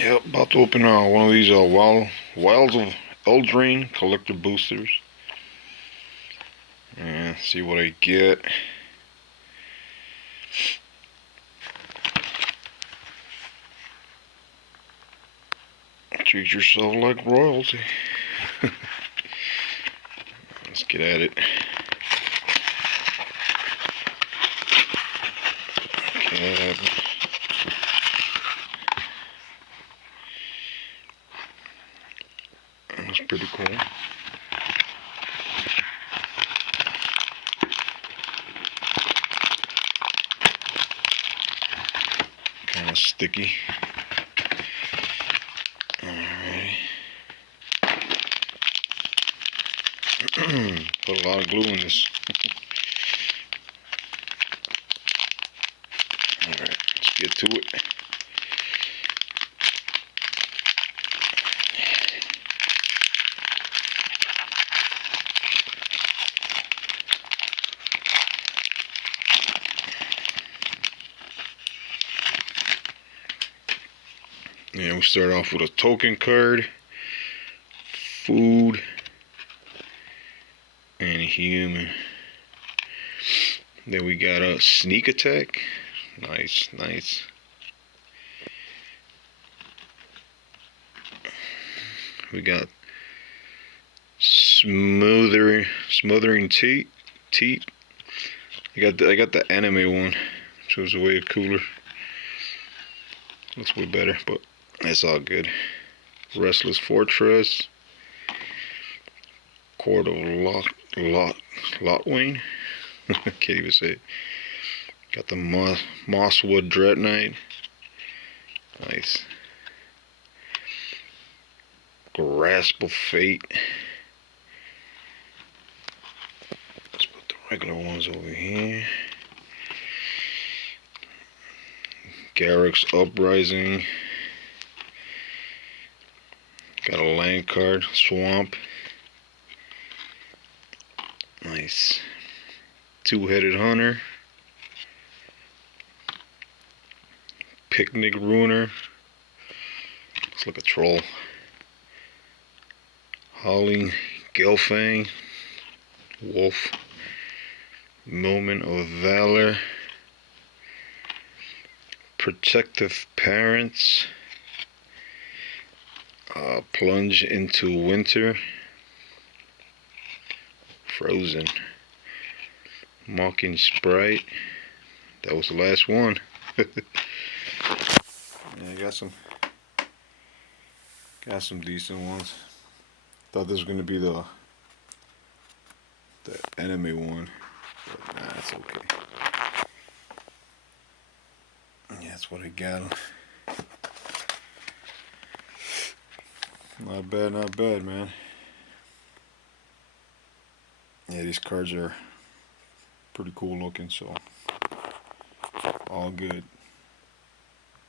Yep, about to open one of these Wilds of Eldraine collector boosters. And see what I get. Treat yourself like royalty. Let's get at it. Okay. That's pretty cool. Kind of sticky. Alright. Put a lot of glue in this. Alright, let's get to it. Yeah, we start off with a token card, food, and human. Then we got a sneak attack. Nice, nice. We got smothering teat. I got the anime one, which was way cooler. Looks way better, but it's all good. Restless Fortress, Court of Lotwing. Can't even say it. Got the Mosswood Dread Knight. Nice. Grasp of Fate. Let's put the regular ones over here. Garrick's Uprising. Got a land card, Swamp. Nice. Two-Headed Hunter. Picnic Ruiner. Looks like a troll. Howling Gelfang. Wolf. Moment of Valor. Protective Parents. Plunge into Winter. Frozen. Mocking Sprite. That was the last one. Yeah, I got some decent ones. Thought this was gonna be the anime one, but nah, it's okay. Yeah, that's what I got. Not bad, man. Yeah, these cards are pretty cool looking, so all good.